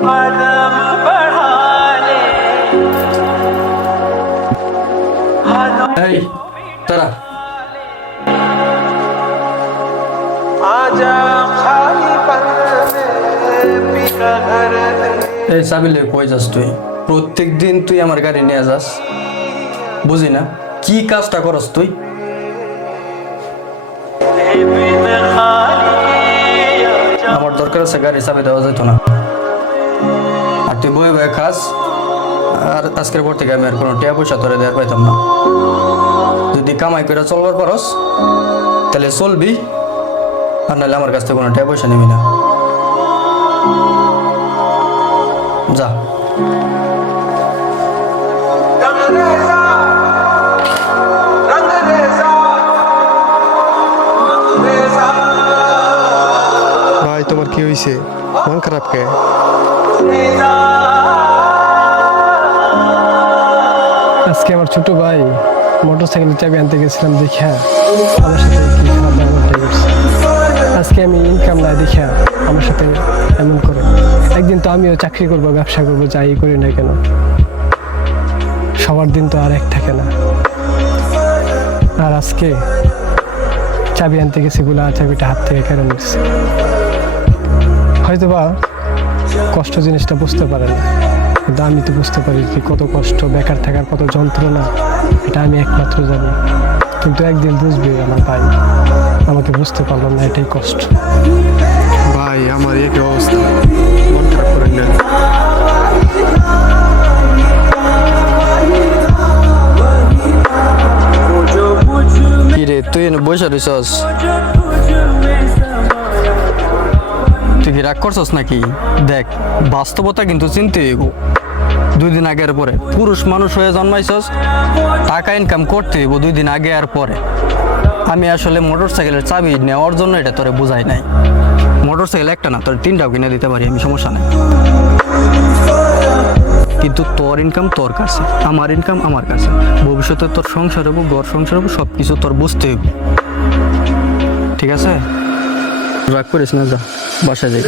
कदम बढ़ा ले এই তারা आजा खाली पन में पीका घर এই সাবিলে কই যাস তুই? প্রত্যেক দিন তুই আমার গাড়ি নিয়ে যাস, বুঝি না কি কাজটা করস তুই। बिन खाली আমার দরকার আছে গাড়ি চাবি দেওয়া যেত না, আর তুই বয়ে বয়ে খাস। আর আজকের পর থেকে আমি আর কোনো টাকা পয়সা তোরে দেওয়ার পাইতাম না। যদি কামাই করে চলবার পারস তাহলে চলবি, আর নাহলে আমার কাছ থেকে কোনো টাকা পয়সা নিবি না। যা। रंग रेजा रेजा ভাই তোমার কি হয়েছে? মন খারাপ কে? रेजा আজকে আমার ছোট ভাই মোটরসাইকেলের চাবি আনতে গেছিলাম, দেখা আমার সাথে কি খারাপ ব্যবহারটা করছে। আজকে আমি ইনকাম না দেখা আমার সাথে এমন করে। একদিন তো আমিও চাকরি করব, ব্যবসা করব, যাই করি না কেন, সবার দিন তো আর এক থাকে না। আর আজকে চাবি আনতে গেছি বলে চাবিটা হাত থেকে কেড়ে নিচ্ছে। হয়তো বা কষ্ট জিনিসটা বুঝতে পারে না, কিন্তু আমি তো বুঝতে পারি কি কত কষ্ট, বেকার থাকার কত যন্ত্রণা, এটা আমি একমাত্র জানি। কিন্তু একদিন বুঝবে আমার ভাই, আমাকে বুঝতে পারলাম না, এটাই কষ্ট। ভাই আমার এই অবস্থা, মন খারাপ করেন না। কি রে তুই বসে রইছস? তুই কি রাগ করছস নাকি? দেখ, বাস্তবতা কিন্তু চিনতে হইব। 2 দিন আগের পরে পুরুষ মানুষ হয়ে জন্মাইছস, টাকা ইনকাম করতে হইব 2 দিন আগে আর পরে। আমি আসলে মোটরসাইকেলের চাবি নেওয়ার জন্য এটা তোরে বুঝাই নাই। মোটরসাইকেল একটা না, তোর 3টাও কিনে দিতে পারি আমি, সমস্যা নাই। কিন্তু তোর ইনকাম তোর কাছে, আমার ইনকাম আমার কাছে। ভবিষ্যতে তোর সংসার হবো, ঘর সংসার হবো, সব কিছু তোর বুঝতে হইব, ঠিক আছে? রাগ করিস না, যা বাসায় যাই।